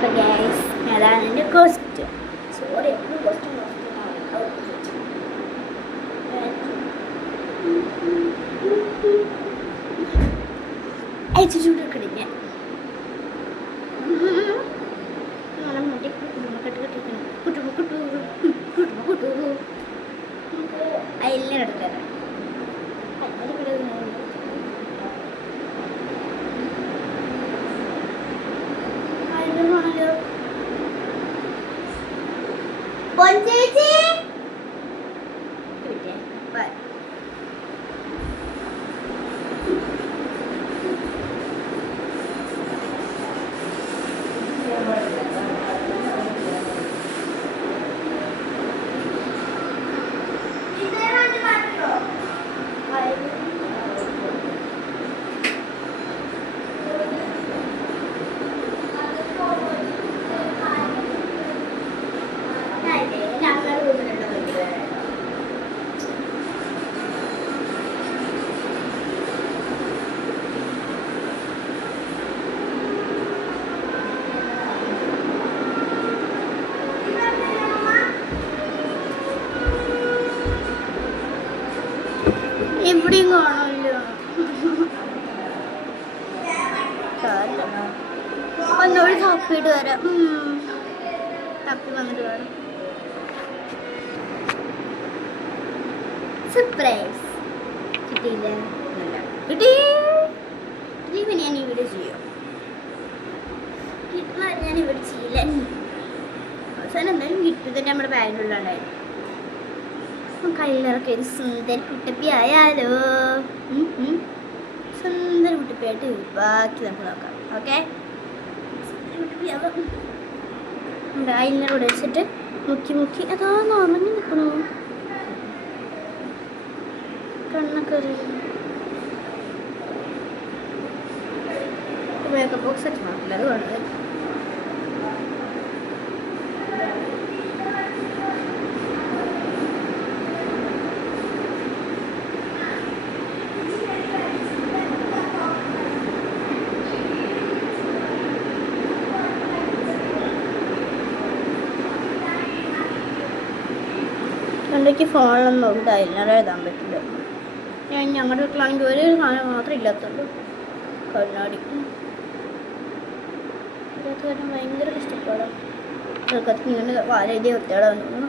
അപ്പോൾ ഗൈസ് അതാണ് എൻ്റെ കോസ്റ്റ്യൂം. സോറി കോസ്റ്റ്യൂം ആറ്റിറ്റ്യൂഡ് കിടഞ്ഞ അതിൽ കിടക്കാം എവിടെയും കാണാനില്ല. ഒന്നുകൂടി തപ്പിയിട്ട് വരാം. തപ്പി വന്നിട്ട് വരാം. സർപ്രൈസ് കിട്ടിയില്ല. കിട്ടി പിന്നെ ഞാൻ ഇവിടെ ചെയ്യും. കിട്ടുന്ന ഞാൻ ഇവിടെ ചെയ്യില്ല. അവസാനം എന്തായാലും കിട്ടുന്നത് നമ്മുടെ ബാഗിലുള്ളതായിരുന്നു. കയ്യിലിറക്കി ഒരു സുന്ദര കുട്ടപ്പി ആയാലോ. സുന്ദര കുട്ടപ്പിയായിട്ട് ബാക്കി നമുക്ക് നോക്കാം. ഓക്കെ ഐലൈനർ വെച്ചിട്ട് മുക്കി അതാ നിറഞ്ഞു നിൽക്കണു. കണ്ണൊക്കെ മേക്കപ്പ് ബോക്സ് സെറ്റ് മാറ്റില്ല. അത് വേണ്ടത് എനിക്ക് ഫോണിലൊന്നും നോക്കിയിട്ട് ഐലൈനർ എഴുതാൻ പറ്റില്ല. ഞാൻ ഞങ്ങളുടെ വീട്ടിലാണെങ്കിൽ ഒരു സാധനം മാത്രമേ ഇല്ലാത്തുള്ളൂ, കണ്ണാടി. ഇല്ലാത്ത കാര്യം ഭയങ്കര കഷ്ടപ്പാടാണ്. ആൾക്കാർക്ക് ഇങ്ങനെ വളരെ വൃത്തിയാടാന്ന് തോന്നുന്നു.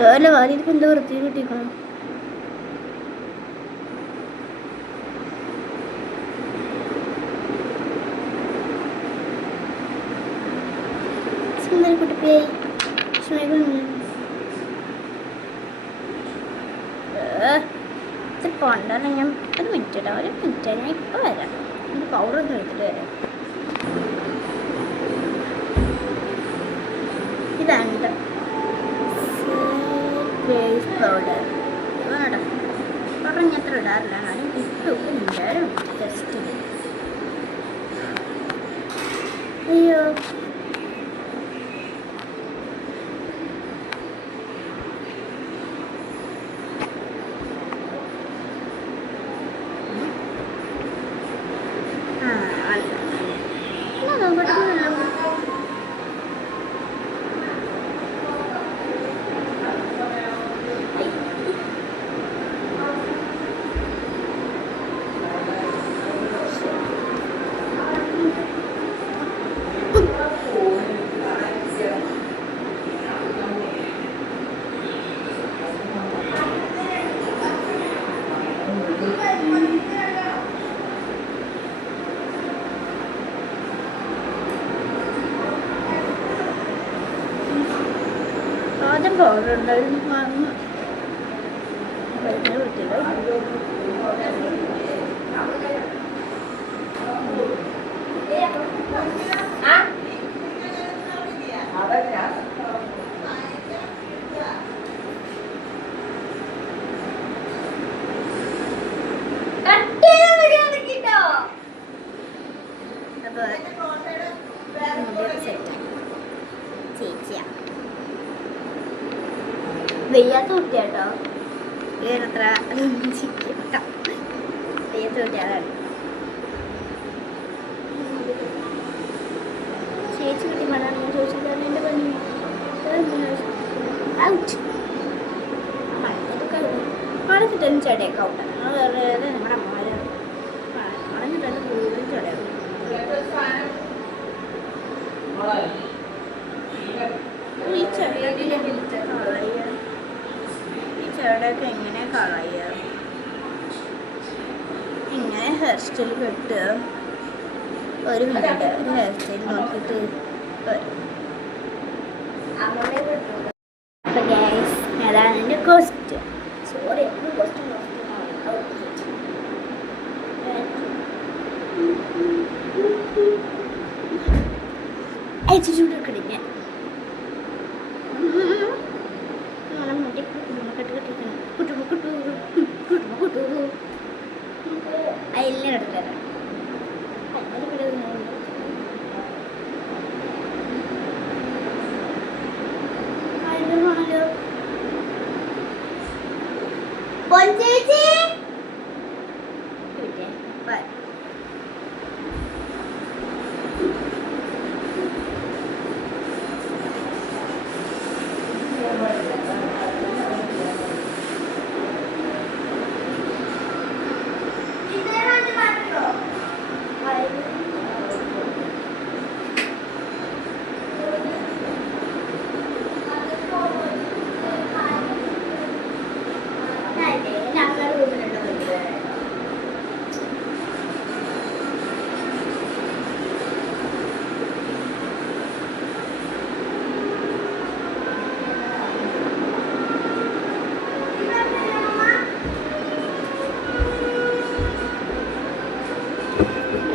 ചോല വാരിയിപ്പോൾ എന്താ വൃത്തി കിട്ടിക്കണം. സുന്ദര കുട്ടിയായി പോണ്ടല്ലോ. ഞാൻ ഒരു മിനിറ്റ് ഞാൻ ഇപ്പോൾ വരാം. എൻ്റെ പൗഡർ ഒന്ന് എടുത്തിട്ട് വരാം. ഇതാണ് ഫേസ് പൗഡർ. പറഞ്ഞത്ര ഇടാറില്ല, എന്നാലും ഇട്ടു എല്ലാവരും ജസ്റ്റ്. അയ്യോ ആദ്യം പൗഡർ ഉണ്ടായിരുന്നു, മറന്നു. പറ്റില്ല. ചേച്ചിയാ വെയ്യാത്ത കുട്ടിയാട്ടോ വേറെത്ര വെയ്യാത്ത കുട്ടിയാണ് ചേച്ചി കുട്ടി മണാണ് ഞാൻ ചോദിച്ചത് എൻ്റെ പണി ഔട്ട് മണത്തിട്ടൊന്നും ചെടയൊക്കെ ഔട്ടാണ് വേറെ നമ്മുടെ അമ്മമാർ മണഞ്ഞിട്ടുണ്ട് കൂടുതലും ചെടയാവും ഈ ചെടയൊക്കെ എങ്ങനെ കളയുക ഇങ്ങനെ ഹെയർ സ്റ്റൈൽ കെട്ടുക ഒരു മിനിറ്റ് ഒരു ഹെയർ സ്റ്റൈൽ നോക്കിയിട്ട് അപ്പോൾ ഗൈസ് അതാണ് എൻ്റെ ക്വസ്റ്റ്യൻ സോറി ക്വസ്റ്റ്യൻ ആറ്റിറ്റ്യൂഡ് കിടിഞ്ഞ അയലിനെ കിടക്കാറ് ചേച്ചി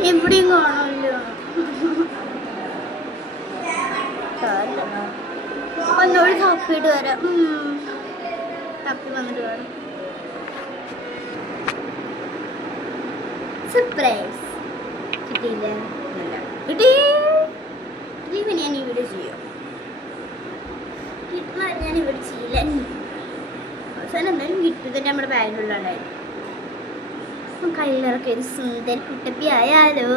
എവിടെയും കാണാമല്ലോ ഒന്നുകൂടി തപ്പിയിട്ട് വരാം തപ്പി വന്നിട്ട് വരാം സർപ്രൈസ് കിട്ടിയില്ല കിട്ടി പിന്നെ ഞാൻ ഇവിടെ ചെയ്യും കിട്ടുന്ന ഞാൻ ഇവിടെ ചെയ്യില്ല അവസാനം എന്തായാലും കിട്ടുന്നത് നമ്മുടെ ബാഗിലുള്ളതായിരുന്നു കയ്യിലിറക്കി ഒരു സുന്ദര കുട്ടപ്പി ആയാലോ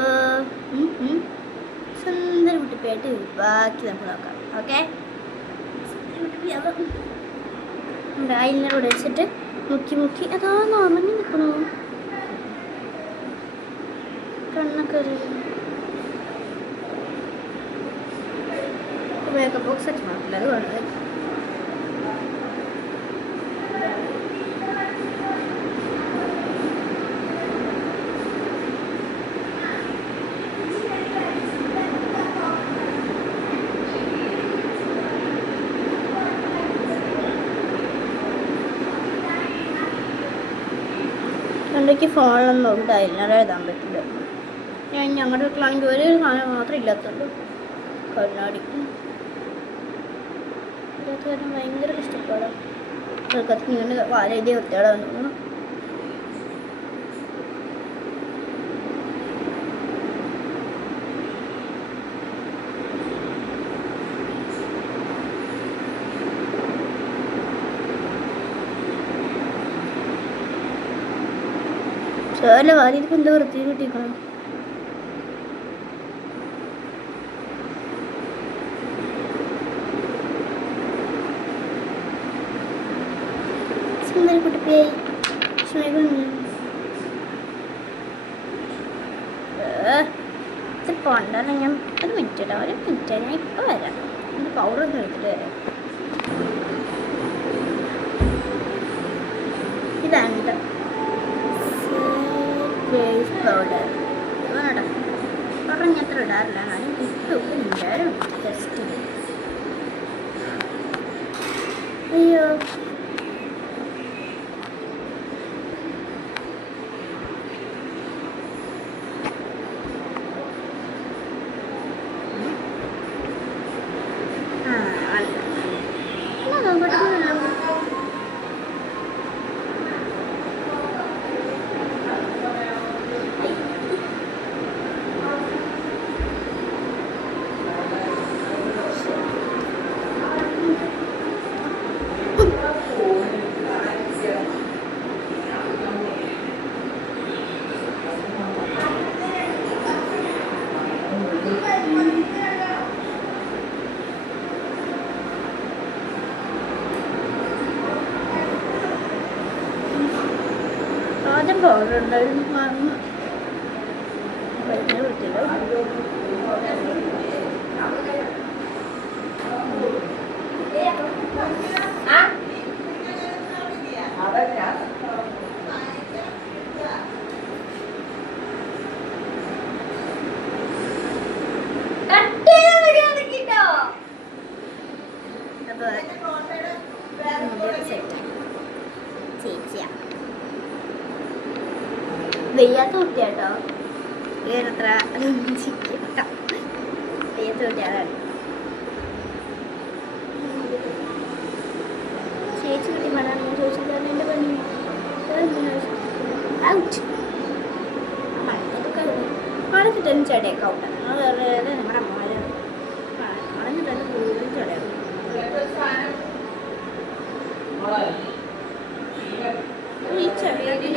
സുന്ദര കുട്ടപ്പിയായിട്ട് ബാക്കി നമുക്ക് നോക്കാം ഓക്കെ അയിലിനോട് വെച്ചിട്ട് മുക്കി അതാ നിറഞ്ഞു നിൽക്കണോ കണ്ണൊക്കെ മേക്കപ്പ് ബോക്സ് വെച്ച് മാറ്റില്ല അത് വേണ്ടത് എനിക്ക് ഫോണിലൊന്നും നോക്കിയിട്ട് ഐലൈനർ എഴുതാൻ പറ്റില്ല ഞങ്ങളുടെ വീട്ടിലാണെങ്കിൽ ഒരു സാധനം മാത്രമേ ഇല്ലാത്തുള്ളൂ കണ്ണാടി ഇല്ലാത്ത കാര്യം ഭയങ്കര ഇഷ്ടപ്പെടാം ചെറുക്കത്തിന് ഇങ്ങനെ വളരെ വൃത്തിയോടാൻ തോന്നുന്നു ചേല വാരിക്ക് എന്താ വൃത്തി കിട്ടിക്കണം സുന്ദര കുട്ടിയായി പോണ്ടല്ലോ ഞാൻ ഒരു മിനിറ്റ് ഇടാം ഒരു മിനിറ്റ് ഞാൻ ഇപ്പോൾ വരാം എൻ്റെ പൗഡർ ഒന്ന് എടുത്തിട്ട് വരാം ഇതാണ് ഫേസ് പൗഡർ പറഞ്ഞത്ര ഇടാറില്ല എന്നാലും ഇട്ടും എല്ലാവരും ടെസ്റ്റ് അയ്യോ ആദ്യം പൗഡർ ഉണ്ടായിരുന്നു മറന്നു ഭയങ്കര പറ്റില്ല. ചേച്ചിയാ വെയ്യാത്ത കുട്ടിയാട്ടോ വേറെത്ര വെയ്യാത്ത കുട്ടിയാണ് ചേച്ചി കുട്ടി പണാണെന്ന് ചോദിച്ചത് എൻ്റെ പണി ഔട്ട് മണക്കിട്ടൊന്നും ചെടയൊക്കെ ഔട്ടാണ് നമ്മൾ വേറെ നമ്മുടെ അമ്മമാർ മണങ്ങിട്ടൊന്ന് കൂടുതലും ചെടയാവും. ഈ ചെടയൊക്കെ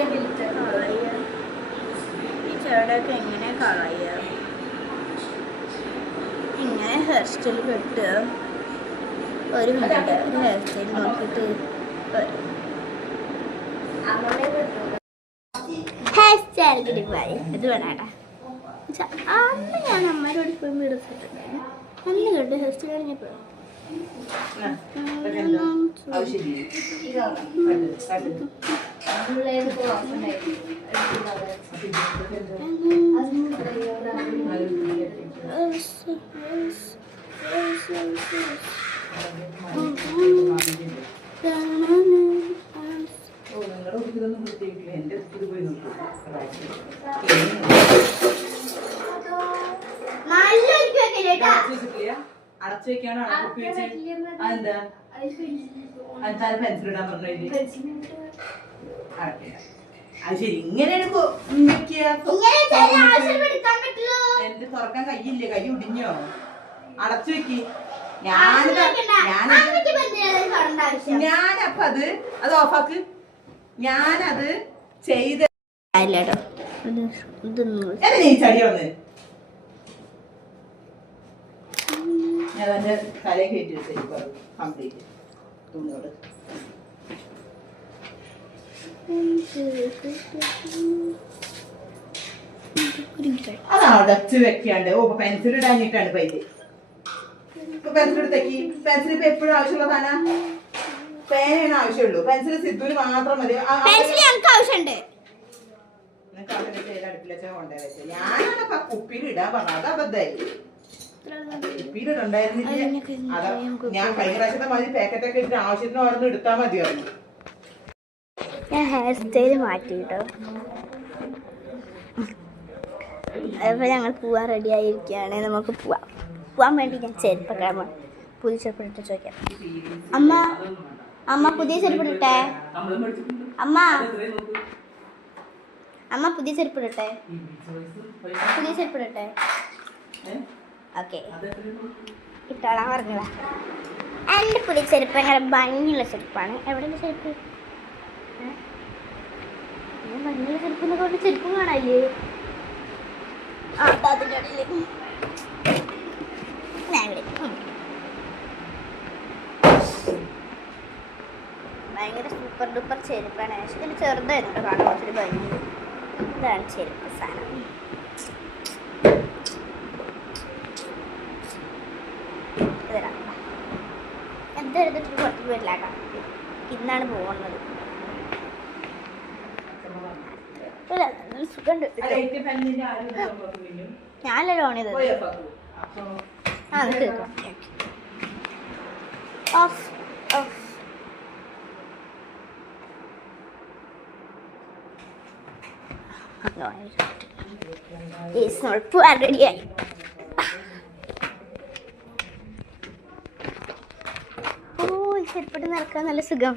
എങ്ങനെ കളയുക? ഇങ്ങനെ ഹെയർ സ്റ്റൈൽ കെട്ടുക. ഒരു മിനിറ്റ് ഒരു ഹെയർ സ്റ്റൈൽ നോക്കിയിട്ട് ഹെയർ സ്റ്റൈൽ കിട്ടിപ്പോയി. ഇത് വേണേട്ടാ അന്ന് ഞാൻ അമ്മയോട് പോയി എടുത്തിട്ടുണ്ടായിരുന്നു. അന്ന് കേട്ട് ഹെയർ സ്റ്റൈൽ കഴിഞ്ഞപ്പോൾ അടച്ചു വെക്കാണോ കുപ്പി വെച്ച് അതെന്താ പെൻസിലിടാൻ പറഞ്ഞു. അത് ശരി ഇങ്ങനെയാണ് എന്റെ തുറക്കാൻ കയ്യില്ലേ? കൈ ഒടിഞ്ഞോ? അടച്ചു വെക്ക്. ഞാനപ്പൊ അത് ഓഫാക്ക്. ഞാനത് ചെയ്ത് നീ ചടി വന്ന് ഞാൻ എന്റെ തലയെ കയറ്റി വെച്ചു കംപ്ലീറ്റ് തുണിയോട്. അത് അടച്ചു വെക്കാണ്ട്. ഓ പെൻസിൽ ഇടാഞ്ഞിട്ടാണ് പൈസ. ഇപ്പൊ പെൻസിൽ എടുത്തേക്ക്. പെൻസിൽ ഇപ്പൊ എപ്പോഴും ആവശ്യമുള്ള സാധനം പേനയാണ് ആവശ്യമുള്ളൂ. പെൻസിൽ സിദ്ധുവിന് മാത്രം മതി. ആവശ്യമുണ്ട്. ഞാനാണ് കുപ്പിയിൽ ഇടാൻ പറഞ്ഞത്. അത് അബദ്ധായി. കുപ്പിയിലിട്ടുണ്ടായിരുന്നില്ല. ഞാൻ കഴിഞ്ഞ പ്രാവശ്യത്തെ മാതിരി പാക്കറ്റൊക്കെ ഇട്ട് ആവശ്യത്തിന് ഓരോന്ന് എടുത്താൽ മതിയായിരുന്നു. ഞാൻ ഹെയർ സ്റ്റൈൽ മാറ്റിട്ടോ. അപ്പോൾ ഞങ്ങൾ പോവാൻ റെഡി ആയിരിക്കുകയാണ്. നമുക്ക് പോവാൻ വേണ്ടി ഞാൻ ചെരുപ്പൊക്കെ പുതിയ ചെരുപ്പിട്ട് ചോദിക്കാം. അമ്മ പുതിയ ചെരുപ്പിട്ടെ. അമ്മ പുതിയ ചെരുപ്പിട്ടെ. ഓക്കെ ഇട്ടോളാൻ പറഞ്ഞതാ. എൻ്റെ പുതിയ ചെരുപ്പ് അങ്ങനെ ഭംഗിയുള്ള ചെരുപ്പാണ്. എവിടെ ചെരുപ്പ്? ഭംഗിയുള്ള ചെരുപ്പിനെ കൊണ്ട് ചെരുപ്പും കാണാല്ലേ? അതിൻ്റെ ഇടയിൽ ഭയങ്കര സൂപ്പർ ഡൂപ്പർ ചെരുപ്പാണ്. പക്ഷെ ഇതിന് ചെറുതായിരുന്നു കാണാൻ കുറച്ചൊരു ഭംഗി. ഇതാണ് ചെരുപ്പ് സാധനം. എന്തെടുത്തിട്ട് പുറത്ത് പോയില്ലാക്കാം. ഇന്നാണ് പോകുന്നത്. സുഖമുണ്ട്. ഞാനല്ലേ ഓൺ ചെയ്തത്. ഓഫ് ഓഫ് പോവാൻ റെഡിയായി. ഓ ചെരുപ്പിട്ട് നടക്കാൻ നല്ല സുഖം.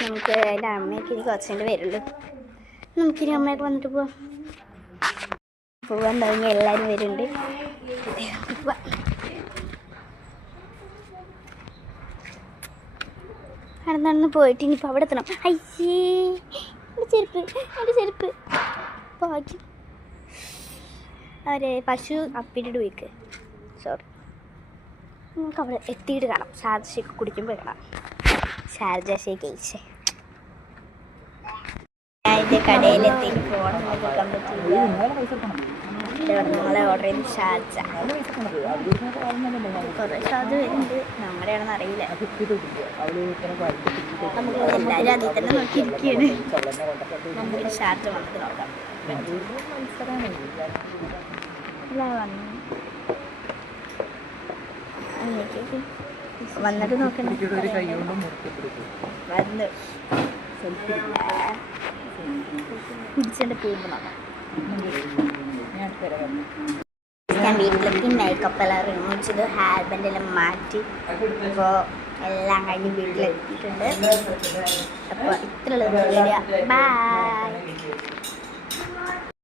നമുക്ക് അതിൻ്റെ അമ്മയൊക്കെ ഇനി കുറച്ചുകൊണ്ട് വരുള്ളൂ. നമുക്കിനി അമ്മയൊക്കെ വന്നിട്ട് പോവാൻ തുടങ്ങി. എല്ലാവരും വരുന്നുണ്ട്. നടന്ന് പോയിട്ട് ഇനിയിപ്പോൾ അവിടെ എത്തണം. അയ്യേ എൻ്റെ ചെരുപ്പ് ഭാഗ്യം. അവരെ പശു അപ്പിട്ടിട്ട് പോയിക്ക്. സോറി. നമുക്ക് അവിടെ എത്തിയിട്ട് കാണാം. ഷാർജ ഷേക്ക് കുടിക്കുമ്പോൾ കാണാം. ഷാർജ ഷേക്ക് കഴിച്ചേ. അതിൻ്റെ കടയിലെത്തിയിട്ട് പോകണം. നോക്കാൻ പറ്റില്ല. നമ്മളെ ഓർഡർ ചെയ്ത് ഷാർജ. കുറേ ഷാർജ വരുന്നുണ്ട്. നമ്മുടെയാണെന്ന് അറിയില്ല. നമുക്ക് എല്ലാവരും അതിൽ തന്നെ നോക്കിയിരിക്കുകയാണ്. നമുക്കൊരു ഷാർജ വന്നിട്ട് നോക്കാം. വന്നിട്ട് നോക്കണം. വന്ന് പിടിച്ചെൻ്റെ പോകുമ്പോൾ നോക്കാം. ഞാൻ വീട്ടിലേക്ക് മേക്കപ്പ് എല്ലാം റിമൂവ് ചെയ്ത് ഹെയർ ബാൻഡെല്ലാം മാറ്റി ഇപ്പോൾ എല്ലാം കഴിഞ്ഞ് വീട്ടിലെത്തിയിട്ടുണ്ട്. അപ്പോൾ ഇത്രയുള്ള വീഡിയോ. ബൈ.